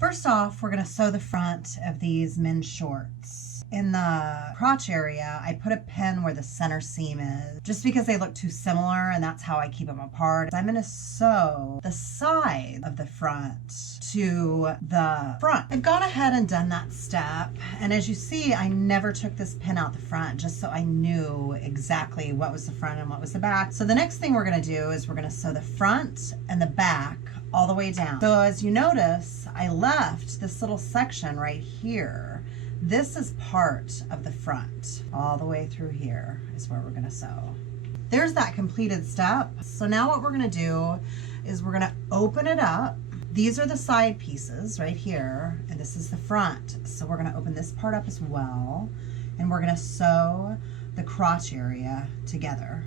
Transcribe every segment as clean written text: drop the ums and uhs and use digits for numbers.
First off, we're gonna sew the front of these men's shorts. In the crotch area, I put a pin where the center seam is, just because they look too similar and that's how I keep them apart. I'm gonna sew the side of the front to the front. I've gone ahead and done that step, and as you see, I never took this pin out the front just so I knew exactly what was the front and what was the back. So the next thing we're gonna do is we're gonna sew the front and the back all the way down. So as you notice, I left this little section right here. This is part of the front. All the way through here is where we're gonna sew. There's that completed step. So now what we're gonna do is we're gonna open it up. These are the side pieces right here, and this is the front. So we're gonna open this part up as well, and we're gonna sew the crotch area together.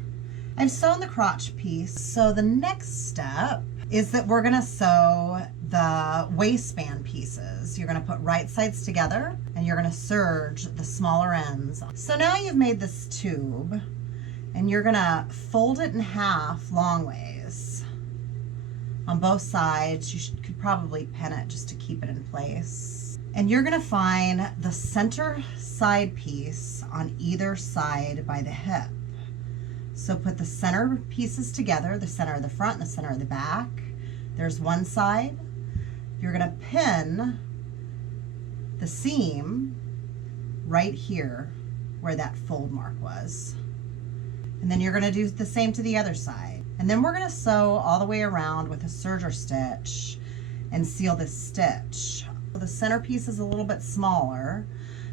I've sewn the crotch piece. So the next step is that we're gonna sew the waistband pieces. You're gonna put right sides together and you're gonna serge the smaller ends. So now you've made this tube and you're gonna fold it in half long ways on both sides. You could probably pin it just to keep it in place. And you're gonna find the center side piece on either side by the hip. So put the center pieces together, the center of the front and the center of the back. There's one side. You're gonna pin the seam right here where that fold mark was. And then you're gonna do the same to the other side. And then we're gonna sew all the way around with a serger stitch and seal this stitch. The center piece is a little bit smaller,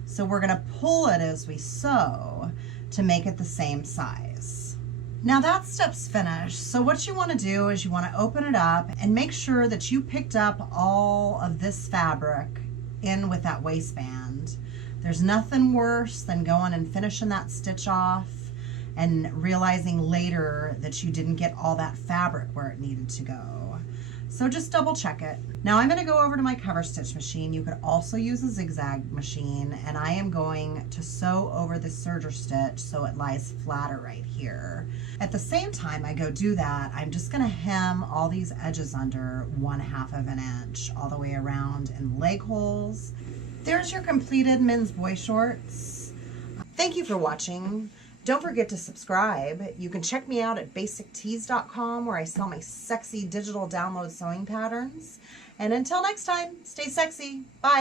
so we're gonna pull it as we sew to make it the same size. Now that step's finished, so what you want to do is you want to open it up and make sure that you picked up all of this fabric in with that waistband. There's nothing worse than going and finishing that stitch off and realizing later that you didn't get all that fabric where it needed to go. So just double check it. Now I'm going to go over to my cover stitch machine. You could also use a zigzag machine, and I am going to sew over the serger stitch so it lies flatter right here. At the same time I go do that, I'm just going to hem all these edges under 1/2 of an inch all the way around in leg holes. There's your completed men's boy shorts. Thank you for watching. Don't forget to subscribe. You can check me out at basictease.com where I sell my sexy digital download sewing patterns. And until next time, stay sexy. Bye.